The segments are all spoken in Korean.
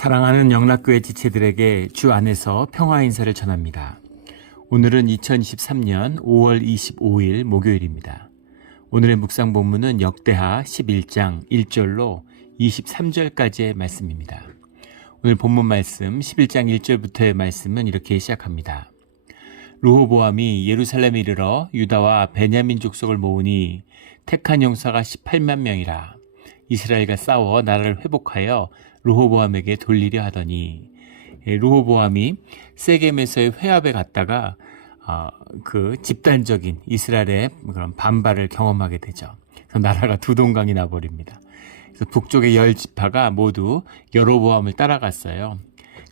사랑하는 영락교회 지체들에게 주 안에서 평화 인사를 전합니다. 오늘은 2023년 5월 25일 목요일입니다. 오늘의 묵상 본문은 역대하 11장 1절로 23절까지의 말씀입니다. 오늘 본문 말씀 11장 1절부터의 말씀은 이렇게 시작합니다. 르호보암이 예루살렘에 이르러 유다와 베냐민 족속을 모으니 택한 용사가 18만 명이라. 이스라엘과 싸워 나라를 회복하여 르호보암에게 돌리려 하더니, 르호보암이 세겜에서의 회합에 갔다가 그 집단적인 이스라엘의 그런 반발을 경험하게 되죠. 그래서 나라가 두 동강이 나버립니다. 그래서 북쪽의 10지파가 모두 여로보암을 따라갔어요.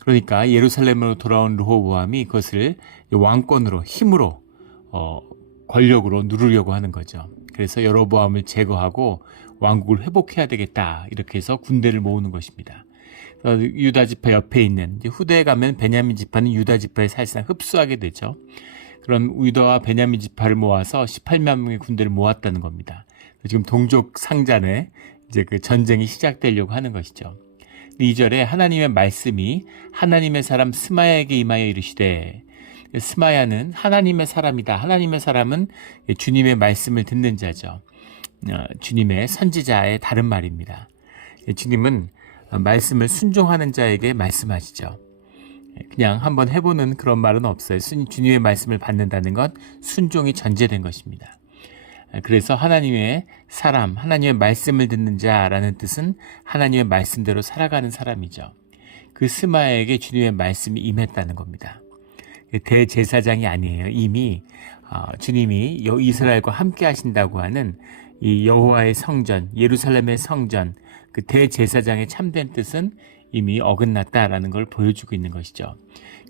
그러니까 예루살렘으로 돌아온 르호보암이 그것을 왕권으로 힘으로 권력으로 누르려고 하는 거죠. 그래서 여로보암을 제거하고 왕국을 회복해야 되겠다, 이렇게 해서 군대를 모으는 것입니다. 유다 지파 옆에 있는, 후대에 가면 베냐민 지파는 유다 지파에 사실상 흡수하게 되죠. 그런 유다와 베냐민 지파를 모아서 18만 명의 군대를 모았다는 겁니다. 지금 동족 상잔에 이제 그 전쟁이 시작되려고 하는 것이죠. 2절에 하나님의 말씀이 하나님의 사람 스마야에게 임하여 이르시되, 스마야는 하나님의 사람이다. 하나님의 사람은 주님의 말씀을 듣는 자죠. 주님의 선지자의 다른 말입니다. 주님은 말씀을 순종하는 자에게 말씀하시죠. 그냥 한번 해보는 그런 말은 없어요. 주님의 말씀을 받는다는 건 순종이 전제된 것입니다. 그래서 하나님의 사람, 하나님의 말씀을 듣는 자라는 뜻은 하나님의 말씀대로 살아가는 사람이죠. 그 스마야에게 주님의 말씀이 임했다는 겁니다. 대제사장이 아니에요. 이미 주님이 이스라엘과 함께 하신다고 하는 이 여호와의 성전, 예루살렘의 성전, 그 대제사장의 참된 뜻은 이미 어긋났다라는 걸 보여주고 있는 것이죠.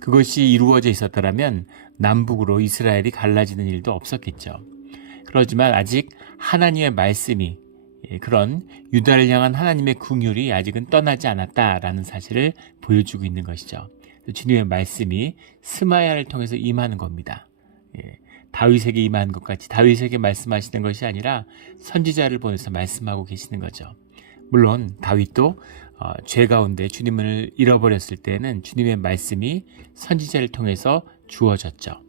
그것이 이루어져 있었더라면 남북으로 이스라엘이 갈라지는 일도 없었겠죠. 그렇지만 아직 하나님의 말씀이, 그런 유다를 향한 하나님의 긍휼이 아직은 떠나지 않았다라는 사실을 보여주고 있는 것이죠. 주님의 말씀이 스마야를 통해서 임하는 겁니다. 다윗에게 임하는 것 같이 다윗에게 말씀하시는 것이 아니라 선지자를 보내서 말씀하고 계시는 거죠. 물론 다윗도 죄 가운데 주님을 잃어버렸을 때는 주님의 말씀이 선지자를 통해서 주어졌죠.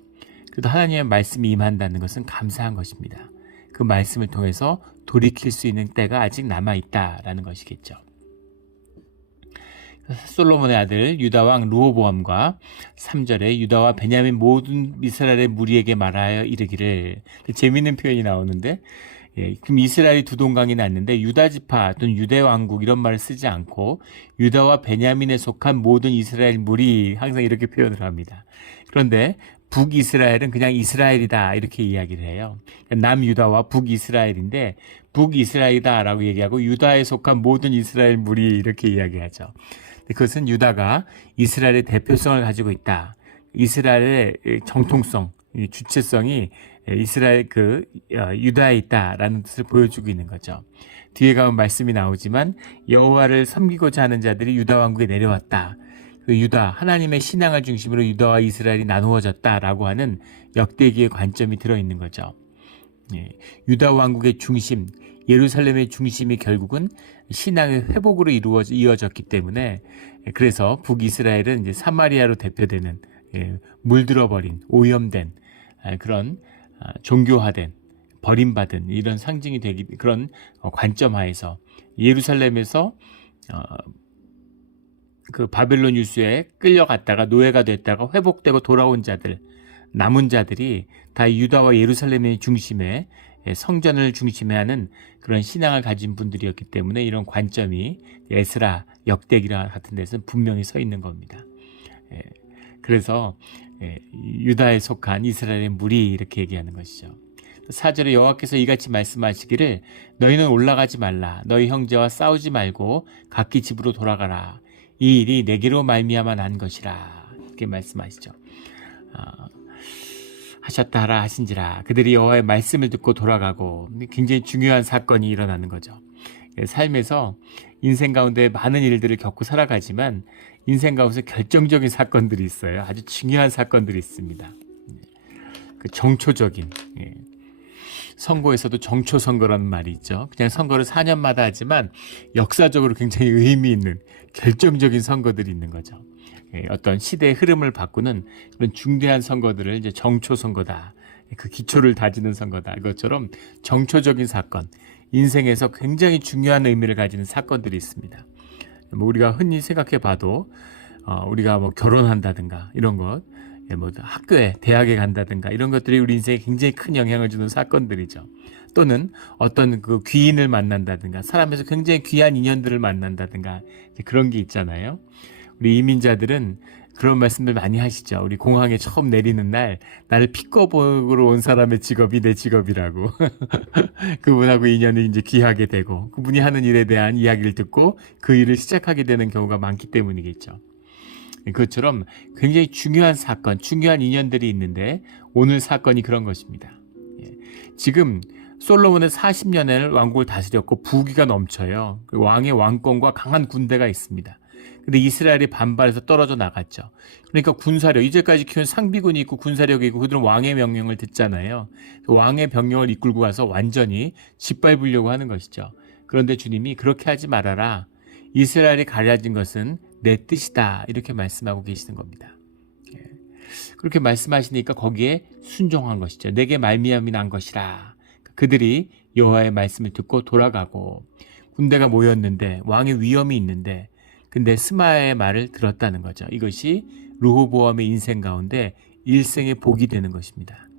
그래도 하나님의 말씀이 임한다는 것은 감사한 것입니다. 그 말씀을 통해서 돌이킬 수 있는 때가 아직 남아있다라는 것이겠죠. 솔로몬의 아들 유다왕 르호보암과 3절에 유다와 베냐민 모든 이스라엘의 무리에게 말하여 이르기를, 재미있는 표현이 나오는데, 그럼 이스라엘이 두 동강이 났는데 유다 지파 또는 유대 왕국 이런 말을 쓰지 않고 유다와 베냐민에 속한 모든 이스라엘 무리, 항상 이렇게 표현을 합니다. 그런데 북이스라엘은 그냥 이스라엘이다, 이렇게 이야기를 해요. 남유다와 북이스라엘인데 북이스라엘이다라고 얘기하고 유다에 속한 모든 이스라엘 무리, 이렇게 이야기하죠. 그것은 유다가 이스라엘의 대표성을 가지고 있다. 이스라엘의 정통성, 주체성이 이스라엘 유다에 있다라는 뜻을 보여주고 있는 거죠. 뒤에 가면 말씀이 나오지만 여호와를 섬기고자 하는 자들이 유다 왕국에 내려왔다. 유다, 하나님의 신앙을 중심으로 유다와 이스라엘이 나누어졌다라고 하는 역대기의 관점이 들어있는 거죠. 유다 왕국의 중심, 예루살렘의 중심이 결국은 신앙의 회복으로 이어졌기 때문에, 그래서 북이스라엘은 이제 사마리아로 대표되는 물들어버린, 오염된, 그런 종교화된, 버림받은 이런 상징이 되기, 그런 관점 하에서 예루살렘에서 그 바벨론 유수에 끌려갔다가 노예가 됐다가 회복되고 돌아온 자들, 남은 자들이 다 유다와 예루살렘의 중심에, 성전을 중심에 하는 그런 신앙을 가진 분들이었기 때문에 이런 관점이 에스라, 역대기라 같은 데서는 분명히 서 있는 겁니다. 그래서 유다에 속한 이스라엘의 무리, 이렇게 얘기하는 것이죠. 4절에 여호와께서 이같이 말씀하시기를, 너희는 올라가지 말라. 너희 형제와 싸우지 말고 각기 집으로 돌아가라. 이 일이 내게로 말미암아 난 것이라. 이렇게 말씀하시죠. 하셨다 하라 하신지라. 그들이 여호와의 말씀을 듣고 돌아가고, 굉장히 중요한 사건이 일어나는 거죠. 삶에서 인생 가운데 많은 일들을 겪고 살아가지만 인생 가운데 결정적인 사건들이 있어요. 아주 중요한 사건들이 있습니다. 그 정초적인. 선거에서도 정초선거라는 말이 있죠. 그냥 선거를 4년마다 하지만 역사적으로 굉장히 의미 있는 결정적인 선거들이 있는 거죠. 어떤 시대의 흐름을 바꾸는 그런 중대한 선거들을 이제 정초선거다. 그 기초를 다지는 선거다. 이것처럼 정초적인 사건, 인생에서 굉장히 중요한 의미를 가지는 사건들이 있습니다. 뭐 우리가 흔히 생각해 봐도 우리가 뭐 결혼한다든가 이런 것, 뭐 학교에 대학에 간다든가 이런 것들이 우리 인생에 굉장히 큰 영향을 주는 사건들이죠. 또는 어떤 그 귀인을 만난다든가 사람에서 굉장히 귀한 인연들을 만난다든가 그런 게 있잖아요. 우리 이민자들은 그런 말씀들 많이 하시죠. 우리 공항에 처음 내리는 날 나를 픽업으로 온 사람의 직업이 내 직업이라고. 그분하고 인연이 이제 귀하게 되고 그분이 하는 일에 대한 이야기를 듣고 그 일을 시작하게 되는 경우가 많기 때문이겠죠. 그것처럼 굉장히 중요한 사건, 중요한 인연들이 있는데 오늘 사건이 그런 것입니다. 지금 솔로몬은 40년을 왕국을 다스렸고 부귀가 넘쳐요. 왕의 왕권과 강한 군대가 있습니다. 근데 이스라엘이 반발해서 떨어져 나갔죠. 그러니까 군사력, 이제까지 키운 상비군이 있고 군사력이 있고 그들은 왕의 명령을 듣잖아요. 왕의 병력을 이끌고 가서 완전히 짓밟으려고 하는 것이죠. 그런데 주님이 그렇게 하지 말아라. 이스라엘이 가려진 것은 내 뜻이다. 이렇게 말씀하고 계시는 겁니다. 그렇게 말씀하시니까 거기에 순종한 것이죠. 내게 말미암이 난 것이라. 그들이 여호와의 말씀을 듣고 돌아가고 군대가 모였는데 왕의 위험이 있는데 근데 스마야의 말을 들었다는 거죠. 이것이 르호보암의 인생 가운데 일생의 복이 되는 것입니다.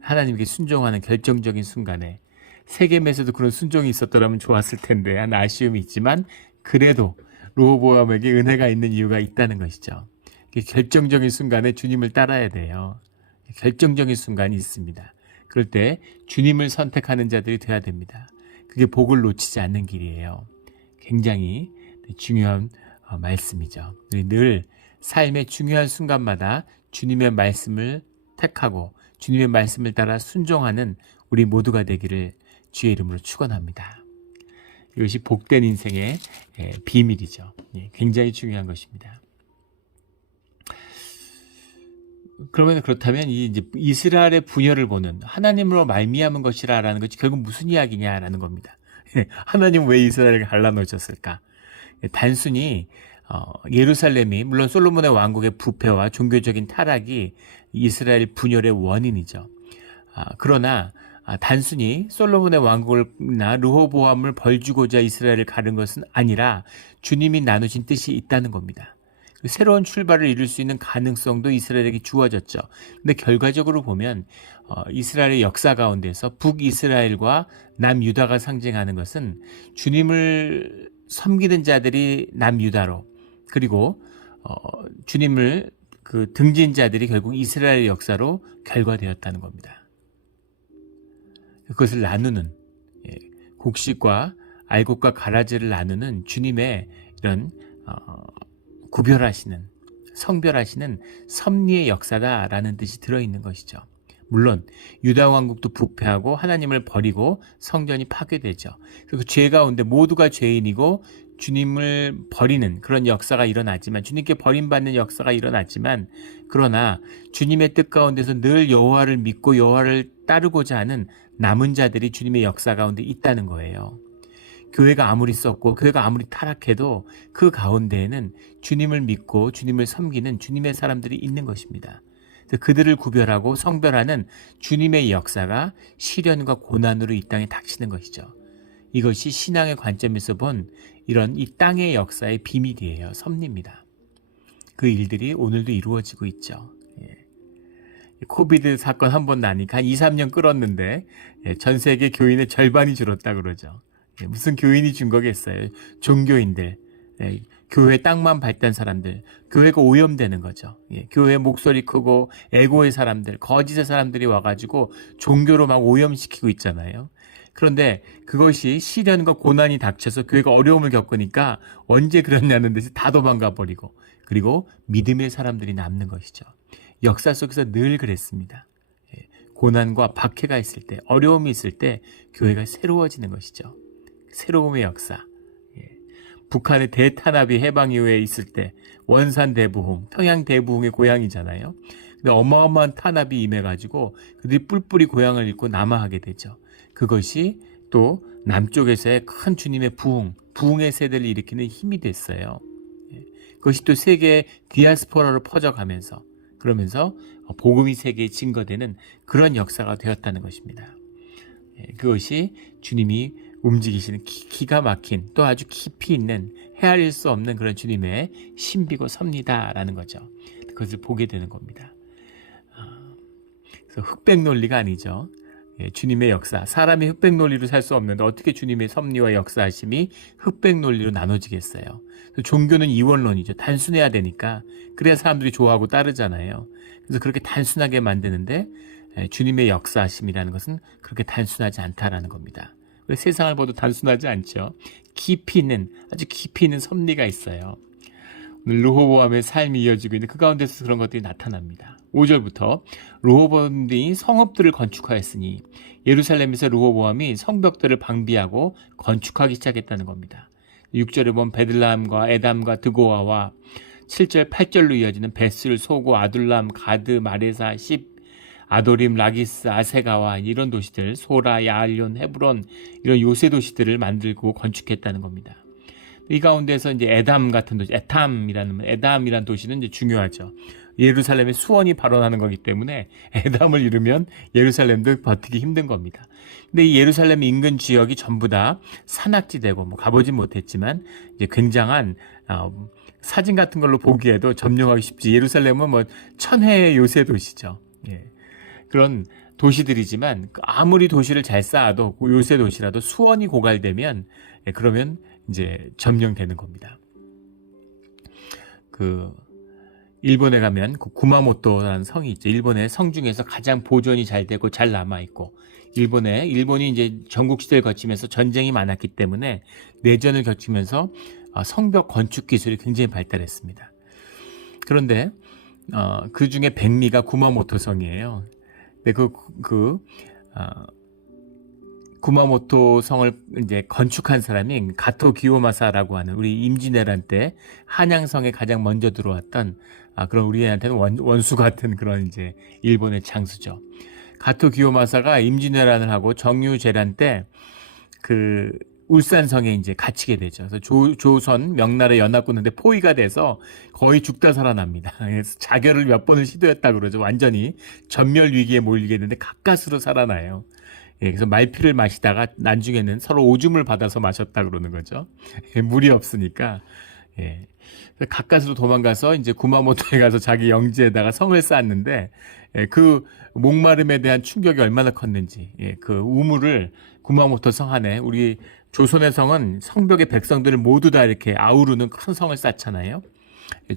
하나님께 순종하는 결정적인 순간에 세겜에서도 그런 순종이 있었더라면 좋았을 텐데 하는 아쉬움이 있지만 그래도 르호보암에게 은혜가 있는 이유가 있다는 것이죠. 결정적인 순간에 주님을 따라야 돼요. 결정적인 순간이 있습니다. 그럴 때 주님을 선택하는 자들이 돼야 됩니다. 그게 복을 놓치지 않는 길이에요. 굉장히 중요한 말씀이죠. 늘 삶의 중요한 순간마다 주님의 말씀을 택하고 주님의 말씀을 따라 순종하는 우리 모두가 되기를 주의 이름으로 축원합니다. 이것이 복된 인생의 비밀이죠. 굉장히 중요한 것입니다. 그러면 그렇다면 이제 이스라엘의 분열을 보는 하나님으로 말미암은 것이라라는 것이 결국 무슨 이야기냐라는 겁니다. 하나님은 왜 이스라엘을 갈라놓으셨을까? 단순히 예루살렘이 물론 솔로몬의 왕국의 부패와 종교적인 타락이 이스라엘 분열의 원인이죠. 그러나 단순히 솔로몬의 왕국이나 르호보암을 벌주고자 이스라엘을 가른 것은 아니라 주님이 나누신 뜻이 있다는 겁니다. 새로운 출발을 이룰 수 있는 가능성도 이스라엘에게 주어졌죠. 근데 결과적으로 보면 이스라엘의 역사 가운데서 북이스라엘과 남유다가 상징하는 것은 주님을 섬기는 자들이 남유다로 그리고 주님을 등진 자들이 결국 이스라엘 역사로 결과되었다는 겁니다. 그것을 나누는 곡식과 알곡과 가라지를 나누는 주님의 이런 구별하시는 성별하시는 섭리의 역사다라는 뜻이 들어있는 것이죠. 물론 유다 왕국도 부패하고 하나님을 버리고 성전이 파괴되죠. 그 죄 가운데 모두가 죄인이고 주님을 버리는 그런 역사가 일어나지만 주님께 버림받는 역사가 일어났지만 그러나 주님의 뜻 가운데서 늘 여호와를 믿고 여호와를 따르고자 하는 남은 자들이 주님의 역사 가운데 있다는 거예요. 교회가 아무리 썩고 교회가 아무리 타락해도 그 가운데에는 주님을 믿고 주님을 섬기는 주님의 사람들이 있는 것입니다. 그들을 구별하고 성별하는 주님의 역사가 시련과 고난으로 이 땅에 닥치는 것이죠. 이것이 신앙의 관점에서 본 이런 이 땅의 역사의 비밀이에요. 섭리입니다. 그 일들이 오늘도 이루어지고 있죠. 코비드 사건 한 번 나니까 한 2, 3년 끌었는데 전 세계 교인의 절반이 줄었다 그러죠. 무슨 교인이 준 거겠어요. 종교인들, 교회 땅만 밟던 사람들, 교회가 오염되는 거죠. 교회 목소리 크고 에고의 사람들, 거짓의 사람들이 와가지고 종교로 막 오염시키고 있잖아요. 그런데 그것이 시련과 고난이 닥쳐서 교회가 어려움을 겪으니까 언제 그랬냐는 듯이 다 도망가 버리고 그리고 믿음의 사람들이 남는 것이죠. 역사 속에서 늘 그랬습니다. 고난과 박해가 있을 때, 어려움이 있을 때 교회가 새로워지는 것이죠. 새로움의 역사. 북한의 대탄압이 해방 이후에 있을 때 원산 대부흥, 평양 대부흥의 고향이잖아요. 근데 어마어마한 탄압이 임해가지고 그들이 뿔뿔이 고향을 잃고 남아하게 되죠. 그것이 또 남쪽에서의 큰 주님의 부흥의 세대를 일으키는 힘이 됐어요. 그것이 또 세계의 디아스포라로 퍼져가면서 그러면서 복음이 세계에 증거되는 그런 역사가 되었다는 것입니다. 그것이 주님이 움직이시는 기가 막힌 또 아주 깊이 있는 헤아릴 수 없는 그런 주님의 신비고 섭리다라는 거죠. 그것을 보게 되는 겁니다. 그래서 흑백 논리가 아니죠. 주님의 역사, 사람이 흑백 논리로 살 수 없는데 어떻게 주님의 섭리와 역사하심이 흑백 논리로 나눠지겠어요. 종교는 이원론이죠. 단순해야 되니까 그래야 사람들이 좋아하고 따르잖아요. 그래서 그렇게 단순하게 만드는데 주님의 역사하심이라는 것은 그렇게 단순하지 않다라는 겁니다. 세상을 봐도 단순하지 않죠. 깊이 있는 아주 깊이 있는 섭리가 있어요. 오늘 르호보암의 삶이 이어지고 있는 그 가운데서 그런 것들이 나타납니다. 5절부터 르호보암이 성읍들을 건축하였으니 예루살렘에서 르호보암이 성벽들을 방비하고 건축하기 시작했다는 겁니다. 6절에 보면 베들레헴과 에담과 드고아와 7절 8절로 이어지는 베슬, 소고, 아둘람, 가드, 마레사, 십, 아도림, 라기스, 아세가와 이런 도시들, 소라, 야알론, 헤브론 이런 요새 도시들을 만들고 건축했다는 겁니다. 이 가운데서 이제 에담 같은 도시, 에담이라는 도시는 이제 중요하죠. 예루살렘의 수원이 발원하는 거기 때문에 에담을 잃으면 예루살렘도 버티기 힘든 겁니다. 근데 이 예루살렘 인근 지역이 전부 다 산악지대고 가보진 못했지만 이제 굉장한 사진 같은 걸로 보기에도 점령하기 쉽지. 예루살렘은 천혜의 요새 도시죠. 그런 도시들이지만 아무리 도시를 잘 쌓아도 요새 도시라도 수원이 고갈되면 그러면 이제 점령되는 겁니다. 일본에 가면 구마모토라는 성이 있죠. 일본의 성 중에서 가장 보존이 잘 되고 잘 남아 있고 일본이 이제 전국 시대를 거치면서 전쟁이 많았기 때문에 내전을 겪으면서 성벽 건축 기술이 굉장히 발달했습니다. 그런데 그 중에 백미가 구마모토 성이에요. 구마모토 성을 이제 건축한 사람이 가토 기요마사라고 하는 우리 임진왜란 때 한양성에 가장 먼저 들어왔던 그런 우리한테는 원수 같은 그런 이제 일본의 장수죠. 가토 기요마사가 임진왜란을 하고 정유재란 때 울산성에 이제 갇히게 되죠. 그래서 조선 명나라 연합군한테 포위가 돼서 거의 죽다 살아납니다. 그래서 자결을 몇 번을 시도했다 그러죠. 완전히 전멸 위기에 몰리게 되는데 가까스로 살아나요. 그래서 말피를 마시다가 나중에는 서로 오줌을 받아서 마셨다 그러는 거죠. 물이 없으니까. 가까스로 도망가서 이제 구마모토에 가서 자기 영지에다가 성을 쌓았는데 그 목마름에 대한 충격이 얼마나 컸는지 그 우물을 구마모토 성 안에 우리 조선의 성은 성벽의 백성들을 모두 다 이렇게 아우르는 큰 성을 쌓잖아요.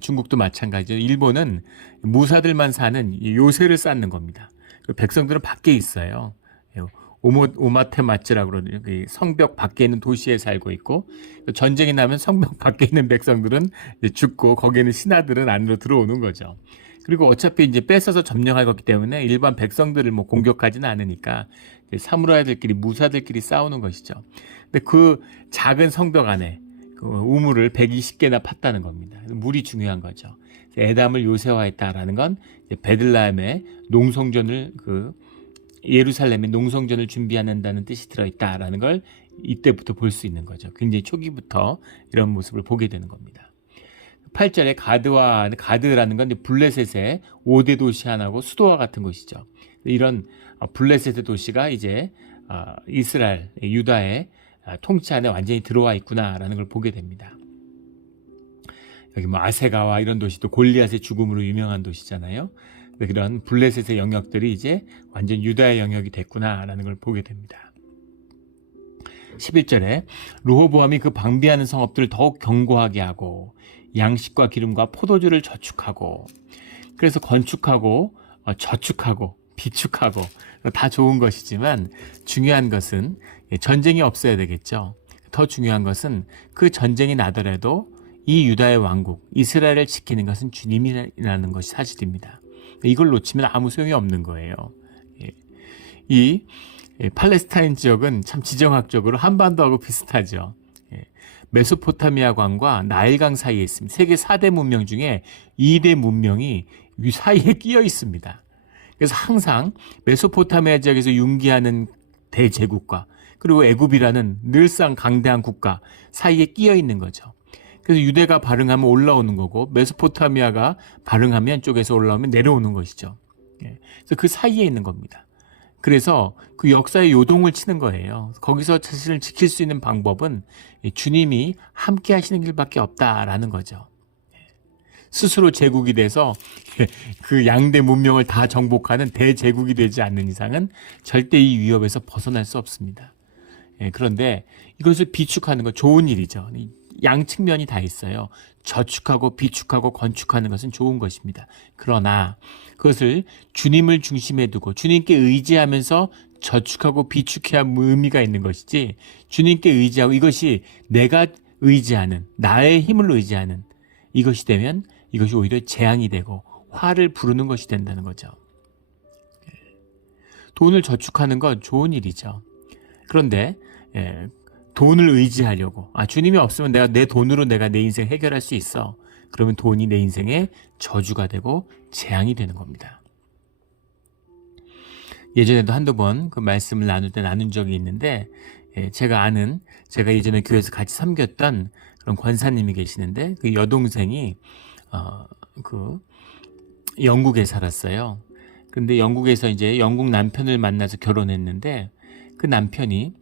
중국도 마찬가지죠. 일본은 무사들만 사는 요새를 쌓는 겁니다. 백성들은 밖에 있어요. 오마테마츠라고 그러는 성벽 밖에 있는 도시에 살고 있고 전쟁이 나면 성벽 밖에 있는 백성들은 죽고 거기에 있는 신하들은 안으로 들어오는 거죠. 그리고 어차피 이제 뺏어서 점령할 거기 때문에 일반 백성들을 공격하지는 않으니까 사무라이들끼리 무사들끼리 싸우는 것이죠. 근데 그 작은 성벽 안에 우물을 120개나 팠다는 겁니다. 물이 중요한 거죠. 에담을 요새화했다라는 건 베들레헴의 농성전을 예루살렘의 농성전을 준비한다는 뜻이 들어있다라는 걸 이때부터 볼 수 있는 거죠. 굉장히 초기부터 이런 모습을 보게 되는 겁니다. 8절에 가드라는 건 블레셋의 5대 도시 하나고 수도와 같은 곳이죠. 이런 블레셋의 도시가 이제 이스라엘, 유다의 통치 안에 완전히 들어와 있구나라는 걸 보게 됩니다. 여기 아세가와 이런 도시도 골리앗의 죽음으로 유명한 도시잖아요. 그런 블레셋의 영역들이 이제 완전 유다의 영역이 됐구나라는 걸 보게 됩니다. 11절에 르호보암이 그 방비하는 성읍들을 더욱 견고하게 하고 양식과 기름과 포도주를 저축하고 그래서 건축하고 저축하고 비축하고 다 좋은 것이지만 중요한 것은 전쟁이 없어야 되겠죠. 더 중요한 것은 그 전쟁이 나더라도 이 유다의 왕국 이스라엘을 지키는 것은 주님이라는 것이 사실입니다. 이걸 놓치면 아무 소용이 없는 거예요. 이 팔레스타인 지역은 참 지정학적으로 한반도하고 비슷하죠. 메소포타미아강과 나일강 사이에 있습니다. 세계 4대 문명 중에 2대 문명이 사이에 끼어 있습니다. 그래서 항상 메소포타미아 지역에서 융기하는 대제국과 그리고 애굽이라는 늘상 강대한 국가 사이에 끼어 있는 거죠. 그래서 유대가 발흥하면 올라오는 거고 메소포타미아가 발흥하면 쪽에서 올라오면 내려오는 것이죠. 그래서 그 사이에 있는 겁니다. 그래서 그 역사의 요동을 치는 거예요. 거기서 자신을 지킬 수 있는 방법은 주님이 함께 하시는 길밖에 없다라는 거죠. 스스로 제국이 돼서 그 양대 문명을 다 정복하는 대제국이 되지 않는 이상은 절대 이 위협에서 벗어날 수 없습니다. 그런데 이것을 비축하는 건 좋은 일이죠. 양 측면이 다 있어요. 저축하고 비축하고 건축하는 것은 좋은 것입니다. 그러나 그것을 주님을 중심에 두고 주님께 의지하면서 저축하고 비축해야 의미가 있는 것이지, 주님께 의지하고 이것이 내가 의지하는, 나의 힘을 의지하는 이것이 되면 이것이 오히려 재앙이 되고 화를 부르는 것이 된다는 거죠. 돈을 저축하는 건 좋은 일이죠. 그런데 돈을 의지하려고, 주님이 없으면 내가 내 돈으로 내가 내 인생 해결할 수 있어. 그러면 돈이 내 인생의 저주가 되고 재앙이 되는 겁니다. 예전에도 한두 번 그 말씀을 나눌 때 나눈 적이 있는데, 제가 예전에 교회에서 같이 섬겼던 그런 권사님이 계시는데, 그 여동생이 그 영국에 살았어요. 근데 영국에서 이제 영국 남편을 만나서 결혼했는데, 그 남편이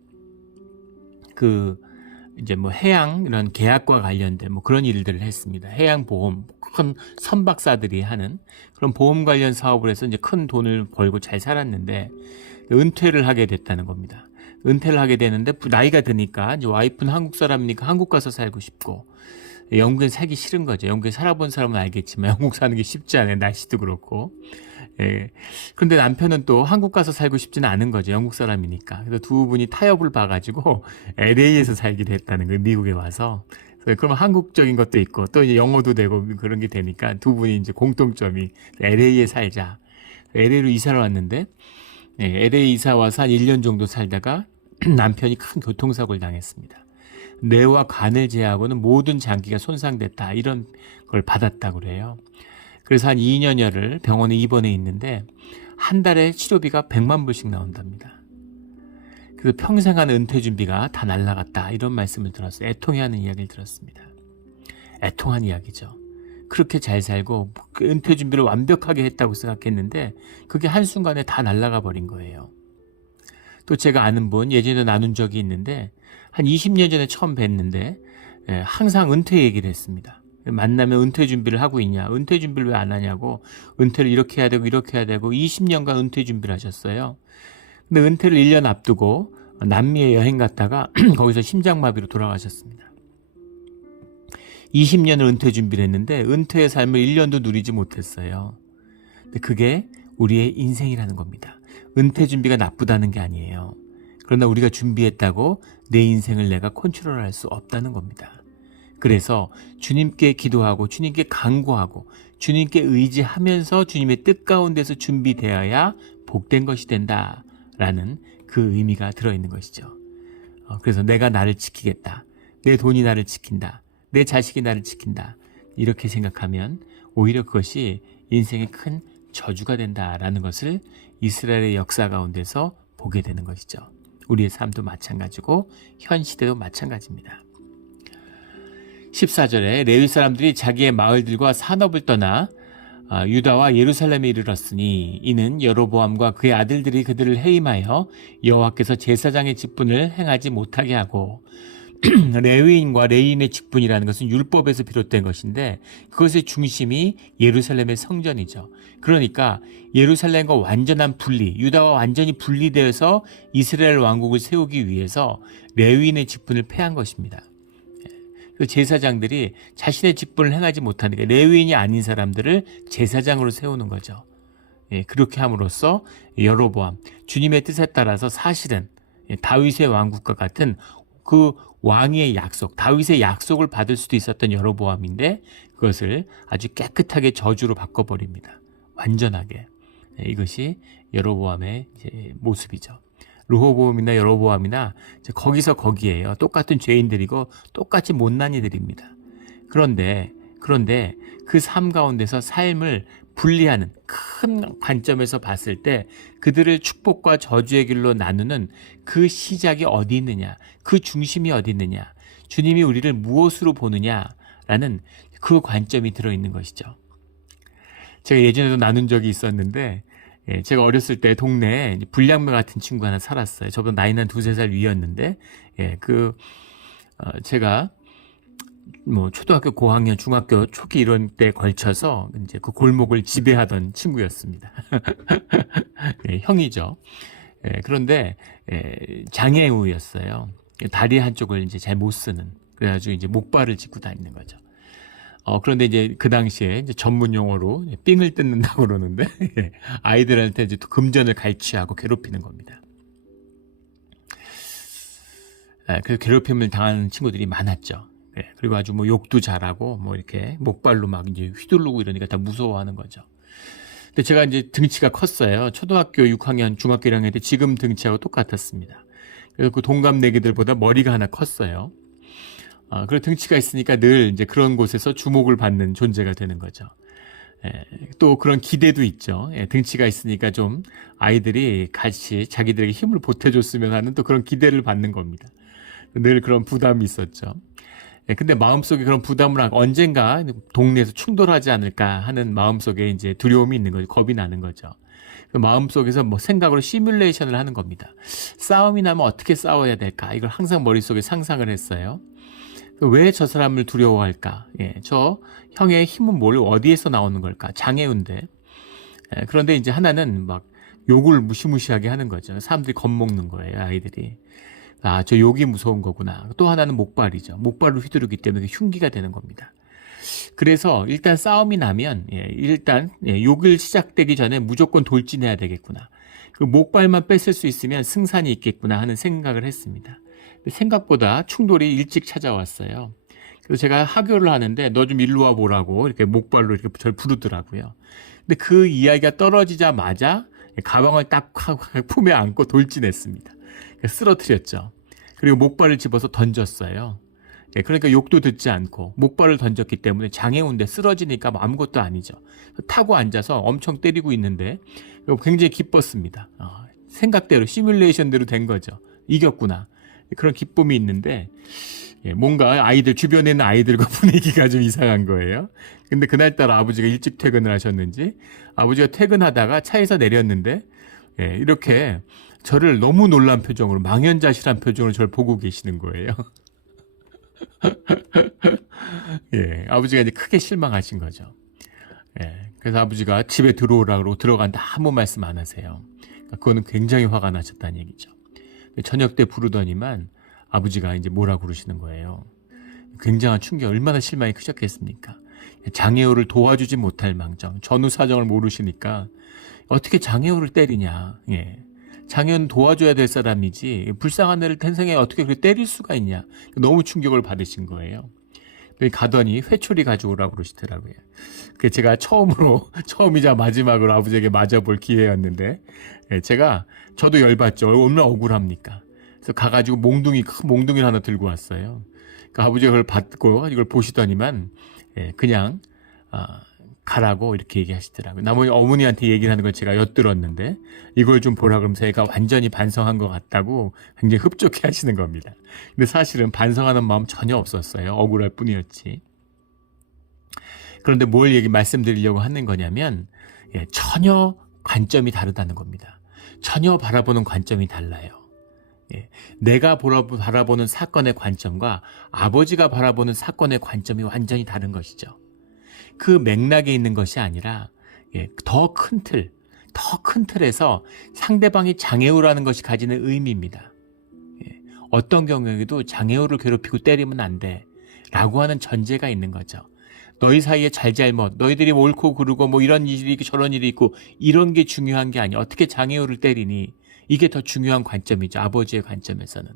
이제 해양 이런 계약과 관련된 그런 일들을 했습니다. 해양 보험, 큰 선박사들이 하는 그런 보험 관련 사업을 해서 이제 큰 돈을 벌고 잘 살았는데 은퇴를 하게 됐다는 겁니다. 은퇴를 하게 되는데 나이가 드니까 이제 와이프는 한국 사람이니까 한국 가서 살고 싶고, 영국엔 살기 싫은 거죠. 영국에 살아본 사람은 알겠지만 영국 사는 게 쉽지 않아요. 날씨도 그렇고. 그런데 남편은 또 한국 가서 살고 싶지는 않은 거죠. 영국 사람이니까. 그래서 두 분이 타협을 봐가지고 LA에서 살기로 했다는 거예요. 미국에 와서. 그러면 한국적인 것도 있고 또 이제 영어도 되고 그런 게 되니까 두 분이 이제 공통점이 LA에 살자. LA로 이사를 왔는데, LA 이사 와서 한 1년 정도 살다가 남편이 큰 교통사고를 당했습니다. 뇌와 간을 제외하고는 모든 장기가 손상됐다, 이런 걸 받았다고 그래요. 그래서 한 2년여를 병원에 입원해 있는데 한 달에 치료비가 100만 불씩 나온답니다. 그래서 평생 한 은퇴 준비가 다 날아갔다, 이런 말씀을 들었어요. 애통해하는 이야기를 들었습니다. 애통한 이야기죠. 그렇게 잘 살고 그 은퇴 준비를 완벽하게 했다고 생각했는데 그게 한순간에 다 날아가 버린 거예요. 또 제가 아는 분, 예전에 나눈 적이 있는데 한 20년 전에 처음 뵀는데 항상 은퇴 얘기를 했습니다. 만나면 은퇴 준비를 하고 있냐, 은퇴 준비를 왜 안 하냐고, 은퇴를 이렇게 해야 되고 이렇게 해야 되고 20년간 은퇴 준비를 하셨어요. 근데 은퇴를 1년 앞두고 남미에 여행 갔다가 거기서 심장마비로 돌아가셨습니다. 20년을 은퇴 준비를 했는데 은퇴의 삶을 1년도 누리지 못했어요. 근데 그게 우리의 인생이라는 겁니다. 은퇴 준비가 나쁘다는 게 아니에요. 그러나 우리가 준비했다고 내 인생을 내가 컨트롤할 수 없다는 겁니다. 그래서 주님께 기도하고 주님께 간구하고 주님께 의지하면서 주님의 뜻 가운데서 준비되어야 복된 것이 된다라는 그 의미가 들어있는 것이죠. 그래서 내가 나를 지키겠다, 내 돈이 나를 지킨다, 내 자식이 나를 지킨다, 이렇게 생각하면 오히려 그것이 인생의 큰 저주가 된다라는 것을 이스라엘의 역사 가운데서 보게 되는 것이죠. 우리의 삶도 마찬가지고 현 시대도 마찬가지입니다. 14절에 레위 사람들이 자기의 마을들과 산업을 떠나 유다와 예루살렘에 이르렀으니 이는 여로보암과 그의 아들들이 그들을 해임하여 여호와께서 제사장의 직분을 행하지 못하게 하고, 레위인과 레위인의 직분이라는 것은 율법에서 비롯된 것인데 그것의 중심이 예루살렘의 성전이죠. 그러니까 예루살렘과 완전한 분리, 유다와 완전히 분리되어서 이스라엘 왕국을 세우기 위해서 레위인의 직분을 폐한 것입니다. 그 제사장들이 자신의 직분을 행하지 못하니까 레위인이 아닌 사람들을 제사장으로 세우는 거죠. 그렇게 함으로써 여로보암, 주님의 뜻에 따라서 사실은 다윗의 왕국과 같은 그 왕의 약속, 다윗의 약속을 받을 수도 있었던 여로보암인데 그것을 아주 깨끗하게 저주로 바꿔버립니다. 완전하게. 이것이 여로보암의 모습이죠. 르호보암이나 여로보암이나 거기서 거기에요. 똑같은 죄인들이고 똑같이 못난 이들입니다. 그런데 그 삶 가운데서 삶을 분리하는 큰 관점에서 봤을 때 그들을 축복과 저주의 길로 나누는 그 시작이 어디 있느냐, 그 중심이 어디 있느냐, 주님이 우리를 무엇으로 보느냐라는 그 관점이 들어있는 것이죠. 제가 예전에도 나눈 적이 있었는데, 제가 어렸을 때 동네에 불량배 같은 친구 하나 살았어요. 저보다 나이는 2-3살 위였는데, 제가 뭐 초등학교 고학년, 중학교 초기 이런 때 걸쳐서 이제 그 골목을 지배하던 친구였습니다. 형이죠. 그런데 장애우였어요. 다리 한쪽을 이제 잘 못 쓰는. 그래가지고 이제 목발을 짚고 다니는 거죠. 그런데 이제 그 당시에 이제 전문 용어로 삥을 뜯는다고 그러는데 아이들한테 이제 또 금전을 갈취하고 괴롭히는 겁니다. 그 괴롭힘을 당하는 친구들이 많았죠. 그리고 아주 뭐 욕도 잘하고 뭐 이렇게 목발로 막 이제 휘두르고 이러니까 다 무서워하는 거죠. 근데 제가 이제 등치가 컸어요. 초등학교 6학년, 중학교 1학년 때 지금 등치하고 똑같았습니다. 그래서 그 동갑내기들보다 머리가 하나 컸어요. 그리고 등치가 있으니까 늘 이제 그런 곳에서 주목을 받는 존재가 되는 거죠. 또 그런 기대도 있죠. 등치가 있으니까 좀 아이들이 같이 자기들에게 힘을 보태줬으면 하는 또 그런 기대를 받는 겁니다. 늘 그런 부담이 있었죠. 근데 마음속에 그런 부담을 하고 언젠가 동네에서 충돌하지 않을까 하는 마음속에 이제 두려움이 있는 거죠. 겁이 나는 거죠. 그 마음속에서 뭐 생각으로 시뮬레이션을 하는 겁니다. 싸움이 나면 어떻게 싸워야 될까? 이걸 항상 머릿속에 상상을 했어요. 왜 저 사람을 두려워할까? 저 형의 힘은 어디에서 나오는 걸까? 장애우인데. 그런데 이제 하나는 막 욕을 무시무시하게 하는 거죠. 사람들이 겁먹는 거예요, 아이들이. 저 욕이 무서운 거구나. 또 하나는 목발이죠. 목발로 휘두르기 때문에 흉기가 되는 겁니다. 그래서 일단 싸움이 나면 일단 욕을 시작되기 전에 무조건 돌진해야 되겠구나. 그 목발만 뺐을 수 있으면 승산이 있겠구나 하는 생각을 했습니다. 생각보다 충돌이 일찍 찾아왔어요. 그래서 제가 하교를 하는데 너 좀 일로 와 보라고 이렇게 목발로 이렇게 저를 부르더라고요. 근데 그 이야기가 떨어지자마자 가방을 딱 품에 안고 돌진했습니다. 쓰러뜨렸죠. 그리고 목발을 집어서 던졌어요. 그러니까 욕도 듣지 않고 목발을 던졌기 때문에 장애우인데 쓰러지니까 아무것도 아니죠. 타고 앉아서 엄청 때리고 있는데 굉장히 기뻤습니다. 생각대로 시뮬레이션대로 된 거죠. 이겼구나. 그런 기쁨이 있는데 뭔가 주변에 있는 아이들과 분위기가 좀 이상한 거예요. 근데 그날따라 아버지가 일찍 퇴근을 하셨는지 아버지가 퇴근하다가 차에서 내렸는데 이렇게 저를 너무 놀란 표정으로 망연자실한 표정으로 저를 보고 계시는 거예요. 아버지가 이제 크게 실망하신 거죠. 그래서 아버지가 집에 들어오라고 들어간다 아무 말씀 안 하세요. 그거는 굉장히 화가 나셨다는 얘기죠. 저녁 때 부르더니만 아버지가 이제 뭐라고 그러시는 거예요. 굉장한 충격, 얼마나 실망이 크셨겠습니까? 장애우를 도와주지 못할 망정, 전후 사정을 모르시니까 어떻게 장애우를 때리냐. 장애우는 도와줘야 될 사람이지 불쌍한 애를 태생에 어떻게 그렇게 때릴 수가 있냐. 너무 충격을 받으신 거예요. 가더니 회초리 가져오라고 그러시더라고요. 그게 제가 처음이자 마지막으로 아버지에게 맞아볼 기회였는데, 저도 열받죠. 얼마나 억울합니까? 그래서 가가지고 큰 몽둥이를 하나 들고 왔어요. 그러니까 아버지가 그걸 받고 이걸 보시더니만, 그냥, 가라고 이렇게 얘기하시더라고요. 나머지 어머니한테 얘기를 하는 걸 제가 엿들었는데, 이걸 좀 보라 그러면서 애가 완전히 반성한 것 같다고 굉장히 흡족해 하시는 겁니다. 근데 사실은 반성하는 마음 전혀 없었어요. 억울할 뿐이었지. 그런데 말씀드리려고 하는 거냐면, 전혀 관점이 다르다는 겁니다. 전혀 바라보는 관점이 달라요. 내가 바라보는 사건의 관점과 아버지가 바라보는 사건의 관점이 완전히 다른 것이죠. 그 맥락에 있는 것이 아니라 더 큰 틀에서 상대방이 장애우라는 것이 가지는 의미입니다. 어떤 경우에도 장애우를 괴롭히고 때리면 안 돼 라고 하는 전제가 있는 거죠. 너희 사이에 잘잘못, 너희들이 옳고 그르고 뭐 이런 일이 있고 저런 일이 있고 이런 게 중요한 게 아니야. 어떻게 장애우를 때리니? 이게 더 중요한 관점이죠. 아버지의 관점에서는.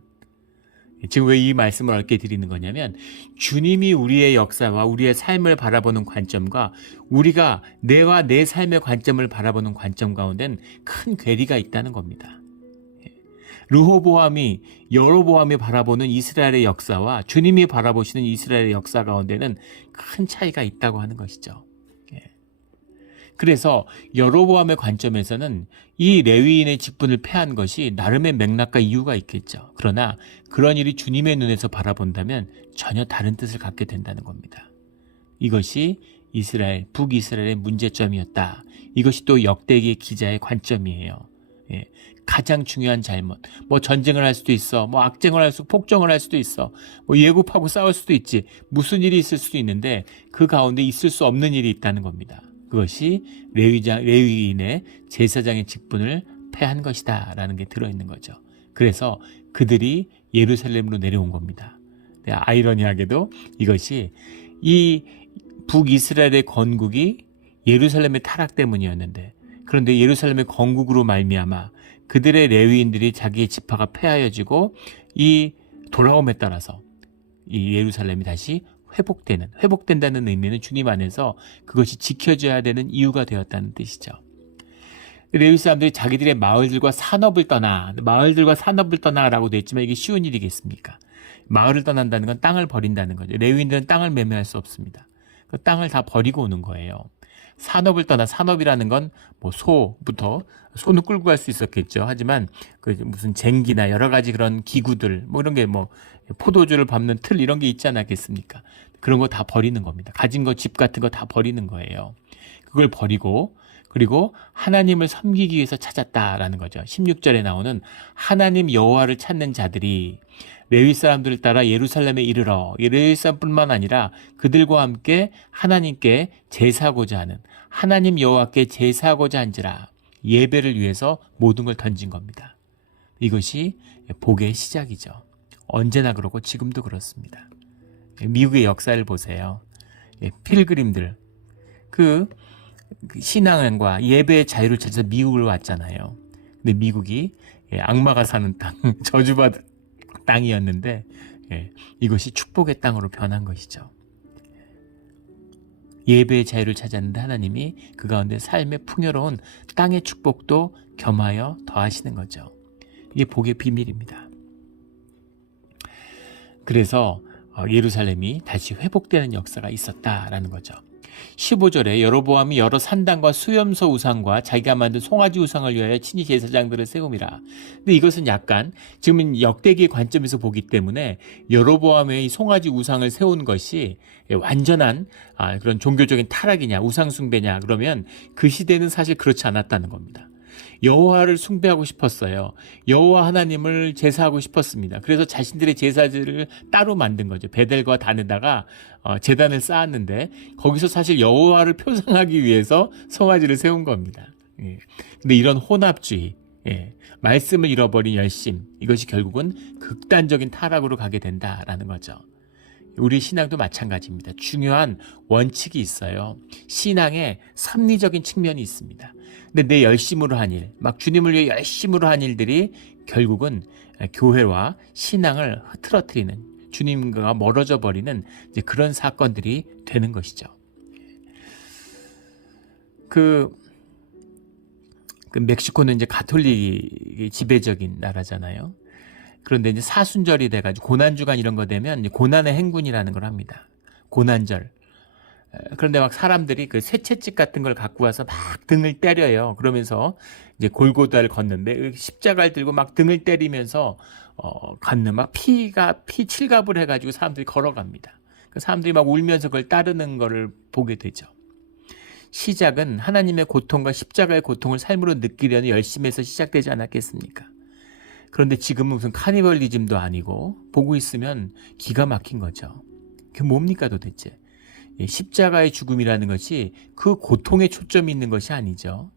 지금 왜 이 말씀을 어렵게 드리는 거냐면 주님이 우리의 역사와 우리의 삶을 바라보는 관점과 우리가 내와 내 삶의 관점을 바라보는 관점 가운데는 큰 괴리가 있다는 겁니다. 르호보암이 여로보암이 바라보는 이스라엘의 역사와 주님이 바라보시는 이스라엘의 역사 가운데는 큰 차이가 있다고 하는 것이죠. 그래서 여로보암의 관점에서는 이 레위인의 직분을 폐한 것이 나름의 맥락과 이유가 있겠죠. 그러나 그런 일이 주님의 눈에서 바라본다면 전혀 다른 뜻을 갖게 된다는 겁니다. 이것이 이스라엘, 북이스라엘의 문제점이었다. 이것이 또 역대기의 기자의 관점이에요. 예, 가장 중요한 잘못. 뭐 전쟁을 할 수도 있어. 뭐 악쟁을 할 수, 폭정을 할 수도 있어. 뭐 예굽하고 싸울 수도 있지. 무슨 일이 있을 수도 있는데 그 가운데 있을 수 없는 일이 있다는 겁니다. 그것이 레위인의 제사장의 직분을 폐한 것이다 라는 게 들어있는 거죠. 그래서 그들이 예루살렘으로 내려온 겁니다. 아이러니하게도 이것이 이 북이스라엘의 건국이 예루살렘의 타락 때문이었는데, 그런데 예루살렘의 건국으로 말미암아 그들의 레위인들이 자기의 지파가 폐하여지고 이 돌아옴에 따라서 이 예루살렘이 다시 회복된다는 의미는 주님 안에서 그것이 지켜져야 되는 이유가 되었다는 뜻이죠. 레위 사람들이 자기들의 마을들과 산업을 떠나라고 돼 있지만 이게 쉬운 일이겠습니까? 마을을 떠난다는 건 땅을 버린다는 거죠. 레위인들은 땅을 매매할 수 없습니다. 그 땅을 다 버리고 오는 거예요. 산업이라는 건 뭐 소는 끌고 갈 수 있었겠죠. 하지만 그 무슨 쟁기나 여러 가지 그런 기구들, 뭐 이런 게 뭐 포도주를 밟는 틀 이런 게 있지 않았겠습니까? 그런 거 다 버리는 겁니다. 가진 거, 집 같은 거 다 버리는 거예요. 그걸 버리고 그리고 하나님을 섬기기 위해서 찾았다라는 거죠. 16절에 나오는 하나님 여호와를 찾는 자들이 레위 사람들을 따라 예루살렘에 이르러, 레위 사람뿐만 아니라 그들과 함께 하나님께 제사하고자 하는, 하나님 여호와께 제사하고자 한지라, 예배를 위해서 모든 걸 던진 겁니다. 이것이 복의 시작이죠. 언제나 그렇고 지금도 그렇습니다. 미국의 역사를 보세요. 필그림들, 그 신앙과 예배의 자유를 찾아서 미국을 왔잖아요. 근데 미국이 악마가 사는 땅, 저주받은 땅이었는데 이것이 축복의 땅으로 변한 것이죠. 예배의 자유를 찾았는데 하나님이 그 가운데 삶의 풍요로운 땅의 축복도 겸하여 더하시는 거죠. 이게 복의 비밀입니다. 그래서 예루살렘이 다시 회복되는 역사가 있었다라는 거죠. 15절에 여로보암이 여러 산당과 수염소 우상과 자기가 만든 송아지 우상을 위하여 친히 제사장들을 세움이라. 근데 이것은 약간 지금 역대기의 관점에서 보기 때문에 여로보암의 송아지 우상을 세운 것이 완전한 그런 종교적인 타락이냐, 우상 숭배냐, 그러면 그 시대는 사실 그렇지 않았다는 겁니다. 여호와를 숭배하고 싶었어요. 여호와 하나님을 제사하고 싶었습니다. 그래서 자신들의 제사들을 따로 만든 거죠. 베델과 단에다가 제단을 쌓았는데 거기서 사실 여호와를 표상하기 위해서 송아지를 세운 겁니다. 근데 이런 혼합주의, 말씀을 잃어버린 열심, 이것이 결국은 극단적인 타락으로 가게 된다라는 거죠. 우리 신앙도 마찬가지입니다. 중요한 원칙이 있어요. 신앙에 섭리적인 측면이 있습니다. 근데 내 열심으로 한 일, 막 주님을 위해 열심으로 한 일들이 결국은 교회와 신앙을 흐트러뜨리는, 주님과 멀어져 버리는 이제 그런 사건들이 되는 것이죠. 그 멕시코는 이제 가톨릭이 지배적인 나라잖아요. 그런데 이제 사순절이 돼가지고 고난주간 이런 거 되면 고난의 행군이라는 걸 합니다. 고난절. 그런데 막 사람들이 그 쇠채찍 같은 걸 갖고 와서 막 등을 때려요. 그러면서 이제 골고다를 걷는데 십자가를 들고 막 등을 때리면서 걷는 막 피 칠갑을 해가지고 사람들이 걸어갑니다. 그 사람들이 막 울면서 그걸 따르는 거를 보게 되죠. 시작은 하나님의 고통과 십자가의 고통을 삶으로 느끼려는 열심에서 시작되지 않았겠습니까? 그런데 지금은 무슨 카니발리즘도 아니고 보고 있으면 기가 막힌 거죠. 그게 뭡니까 도대체? 십자가의 죽음이라는 것이 그 고통에 초점이 있는 것이 아니죠.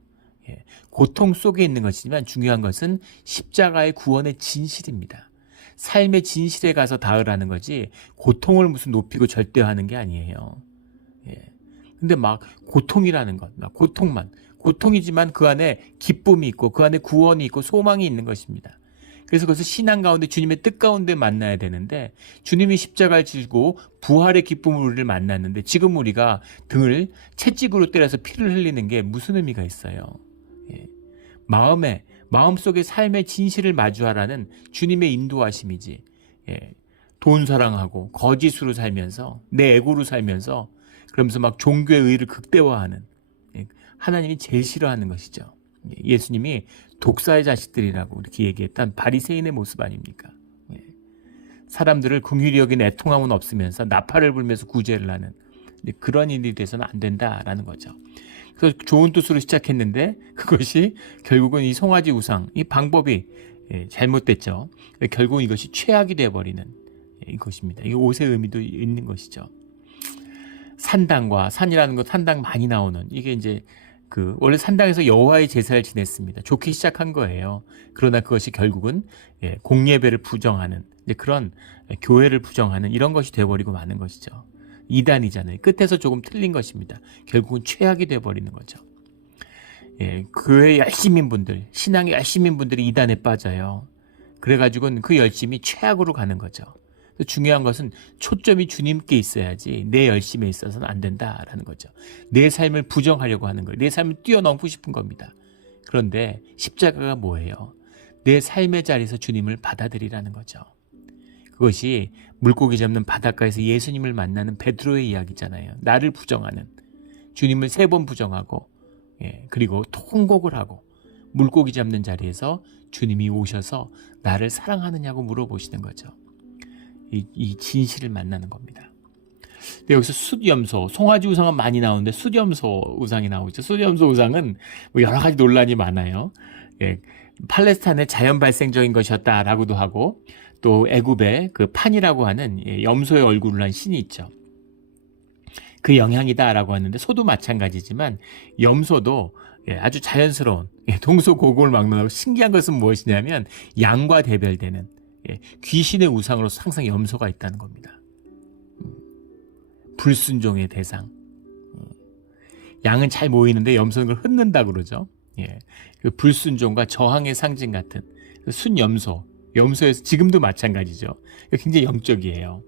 고통 속에 있는 것이지만 중요한 것은 십자가의 구원의 진실입니다. 삶의 진실에 가서 닿으라는 거지 고통을 무슨 높이고 절대화하는 게 아니에요. 근데 막 고통이라는 것, 고통이지만 그 안에 기쁨이 있고 그 안에 구원이 있고 소망이 있는 것입니다. 그래서 그것을 신앙 가운데 주님의 뜻 가운데 만나야 되는데 주님이 십자가를 지고 부활의 기쁨을 우리를 만났는데 지금 우리가 등을 채찍으로 때려서 피를 흘리는 게 무슨 의미가 있어요? 마음속의 삶의 진실을 마주하라는 주님의 인도하심이지. 돈 사랑하고 거짓으로 살면서 내 에고로 살면서 그러면서 막 종교의 의의를 극대화하는 하나님이 제일 싫어하는 것이죠. 예수님이 독사의 자식들이라고 이렇게 얘기했던 바리새인의 모습 아닙니까? 사람들을 긍휼히 여긴 애통함은 없으면서 나팔을 불면서 구제를 하는 그런 일이 돼서는 안 된다라는 거죠. 그래서 좋은 뜻으로 시작했는데 그것이 결국은 이 송아지 우상, 이 방법이 잘못됐죠. 결국은 이것이 최악이 되어버리는 이것입니다. 이게 옷의 의미도 있는 것이죠. 산당과 산이라는 것, 산당 많이 나오는 이게 이제 원래 산당에서 여호와의 제사를 지냈습니다. 좋게 시작한 거예요. 그러나 그것이 결국은 공예배를 부정하는 그런 교회를 부정하는 이런 것이 되어버리고 마는 것이죠. 이단이잖아요. 끝에서 조금 틀린 것입니다. 결국은 최악이 되어버리는 거죠. 교회 열심인 분들, 신앙의 열심인 분들이 이단에 빠져요. 그래가지고는 그 열심이 최악으로 가는 거죠. 중요한 것은 초점이 주님께 있어야지 내 열심에 있어서는 안 된다라는 거죠. 내 삶을 부정하려고 하는 거예요. 내 삶을 뛰어넘고 싶은 겁니다. 그런데 십자가가 뭐예요? 내 삶의 자리에서 주님을 받아들이라는 거죠. 그것이 물고기 잡는 바닷가에서 예수님을 만나는 베드로의 이야기잖아요. 나를 부정하는, 주님을 3번 부정하고 그리고 통곡을 하고 물고기 잡는 자리에서 주님이 오셔서 나를 사랑하느냐고 물어보시는 거죠. 이 진실을 만나는 겁니다. 근데 여기서 숫염소, 송아지 우상은 많이 나오는데 숫염소 우상이 나오죠. 숫염소 우상은 뭐 여러 가지 논란이 많아요. 팔레스타인의 자연 발생적인 것이었다라고도 하고 또 애굽의 그 판이라고 하는 염소의 얼굴을 한 신이 있죠. 그 영향이다라고 하는데 소도 마찬가지지만 염소도 아주 자연스러운 동서고금을 막론하고 신기한 것은 무엇이냐면 양과 대별되는 귀신의 우상으로서 항상 염소가 있다는 겁니다. 불순종의 대상. 양은 잘 모이는데 염소는 그걸 흩는다 그러죠. 그 불순종과 저항의 상징 같은 순염소, 염소에서 지금도 마찬가지죠. 굉장히 영적이에요.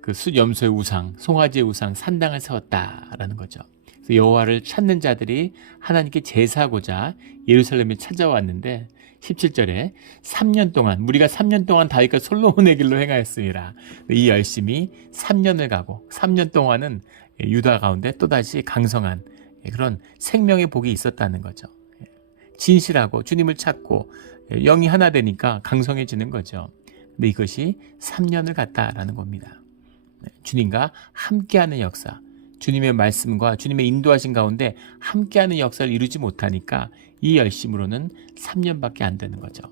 그 순염소의 우상, 송아지의 우상, 산당을 세웠다라는 거죠. 그래서 여호와를 찾는 자들이 하나님께 제사하고자 예루살렘에 찾아왔는데 17절에 3년 동안 우리가 3년 동안 다윗과 솔로몬의 길로 행하였습니다. 이 열심이 3년을 가고 3년 동안은 유다 가운데 또다시 강성한 그런 생명의 복이 있었다는 거죠. 진실하고 주님을 찾고 영이 하나 되니까 강성해지는 거죠. 근데 이것이 3년을 갔다라는 겁니다. 주님과 함께하는 역사, 주님의 말씀과 주님의 인도하신 가운데 함께하는 역사를 이루지 못하니까 이 열심으로는 3년밖에 안 되는 거죠.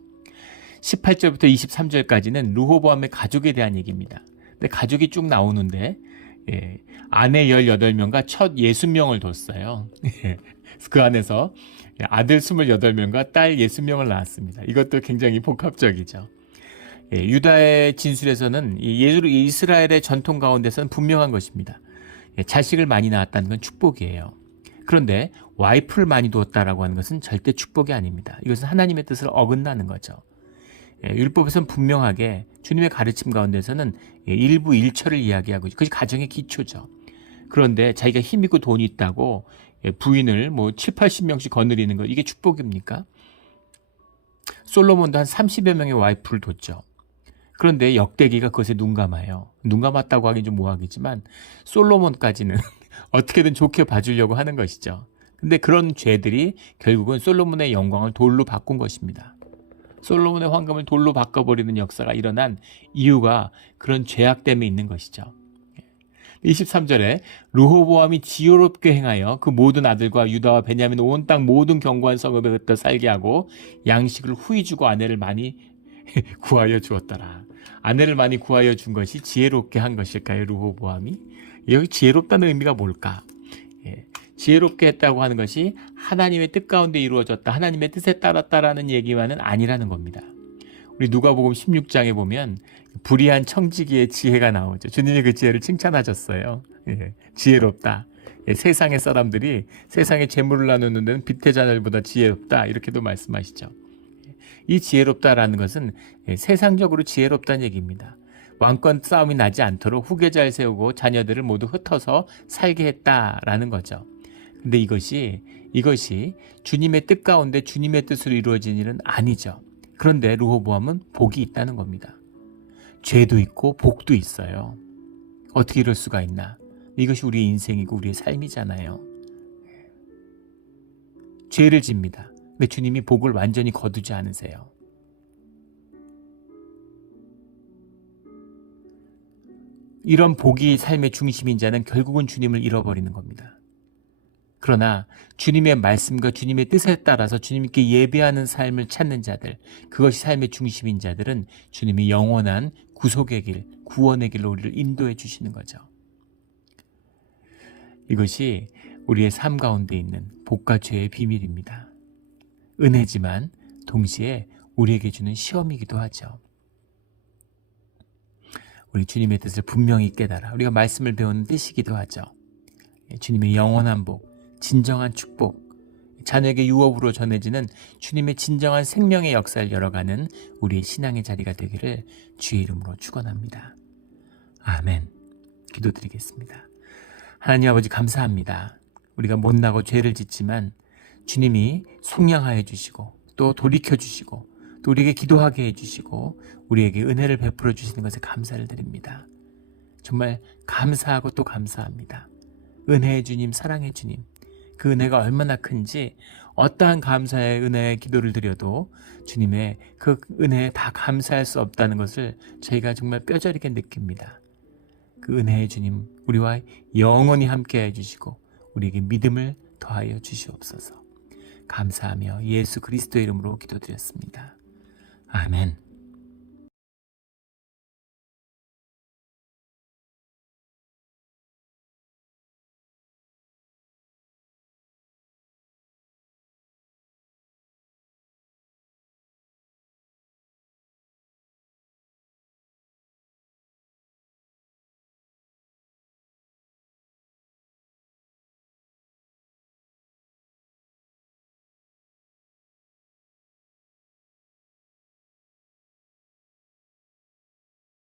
18절부터 23절까지는 르호보암의 가족에 대한 얘기입니다. 근데 가족이 쭉 나오는데 아내 18명과 첫 60명을 뒀어요. 그 안에서 아들 28명과 딸 60명을 낳았습니다. 이것도 굉장히 복합적이죠. 유다의 진술에서는 이스라엘의 전통 가운데서는 분명한 것입니다. 자식을 많이 낳았다는 건 축복이에요. 그런데 와이프를 많이 두었다라고 하는 것은 절대 축복이 아닙니다. 이것은 하나님의 뜻을 어긋나는 거죠. 율법에서는 분명하게 주님의 가르침 가운데서는 일부 일처를 이야기하고 그것이 가정의 기초죠. 그런데 자기가 힘 있고 돈이 있다고 부인을 뭐 7, 80명씩 거느리는 거 이게 축복입니까? 솔로몬도 한 30여 명의 와이프를 뒀죠. 그런데 역대기가 그것에 눈 감아요. 눈 감았다고 하긴 좀 모하겠지만 솔로몬까지는 어떻게든 좋게 봐주려고 하는 것이죠. 근데 그런 죄들이 결국은 솔로몬의 영광을 돌로 바꾼 것입니다. 솔로몬의 황금을 돌로 바꿔버리는 역사가 일어난 이유가 그런 죄악 때문에 있는 것이죠. 23절에 르호보암이 지혜롭게 행하여 그 모든 아들과 유다와 베냐민 온 땅 모든 견고한 성읍에 흩어 살게 하고 양식을 후히 주고 아내를 많이 구하여 주었더라. 아내를 많이 구하여 준 것이 지혜롭게 한 것일까요? 르호보암이? 여기 지혜롭다는 의미가 뭘까? 지혜롭게 했다고 하는 것이 하나님의 뜻 가운데 이루어졌다. 하나님의 뜻에 따랐다라는 얘기만은 아니라는 겁니다. 우리 누가복음 16장에 보면 불의한 청지기의 지혜가 나오죠. 주님이 그 지혜를 칭찬하셨어요. 지혜롭다. 세상의 사람들이 세상의 재물을 나누는 데는 빛의 자녀들보다 지혜롭다. 이렇게도 말씀하시죠. 이 지혜롭다라는 것은 세상적으로 지혜롭다는 얘기입니다. 왕권 싸움이 나지 않도록 후계자를 세우고 자녀들을 모두 흩어서 살게 했다라는 거죠. 근데 이것이 주님의 뜻 가운데 주님의 뜻으로 이루어진 일은 아니죠. 그런데 르호보암은 복이 있다는 겁니다. 죄도 있고 복도 있어요. 어떻게 이럴 수가 있나? 이것이 우리의 인생이고 우리의 삶이잖아요. 죄를 집니다. 근데 주님이 복을 완전히 거두지 않으세요. 이런 복이 삶의 중심인 자는 결국은 주님을 잃어버리는 겁니다. 그러나 주님의 말씀과 주님의 뜻에 따라서 주님께 예배하는 삶을 찾는 자들, 그것이 삶의 중심인 자들은 주님이 영원한 구속의 길, 구원의 길로 우리를 인도해 주시는 거죠. 이것이 우리의 삶 가운데 있는 복과 죄의 비밀입니다. 은혜지만 동시에 우리에게 주는 시험이기도 하죠. 우리 주님의 뜻을 분명히 깨달아 우리가 말씀을 배우는 뜻이기도 하죠. 주님의 영원한 복, 진정한 축복, 자녀에게 유업으로 전해지는 주님의 진정한 생명의 역사를 열어가는 우리의 신앙의 자리가 되기를 주의 이름으로 축원합니다. 아멘. 기도드리겠습니다. 하나님 아버지 감사합니다. 우리가 못나고 죄를 짓지만 주님이 속량하여 주시고 또 돌이켜 주시고 또 우리에게 기도하게 해주시고 우리에게 은혜를 베풀어 주시는 것에 감사를 드립니다. 정말 감사하고 또 감사합니다. 은혜의 주님, 사랑의 주님, 그 은혜가 얼마나 큰지 어떠한 감사의 은혜의 기도를 드려도 주님의 그 은혜에 다 감사할 수 없다는 것을 저희가 정말 뼈저리게 느낍니다. 그 은혜의 주님, 우리와 영원히 함께 해주시고 우리에게 믿음을 더하여 주시옵소서. 감사하며 예수 그리스도의 이름으로 기도드렸습니다. 아멘.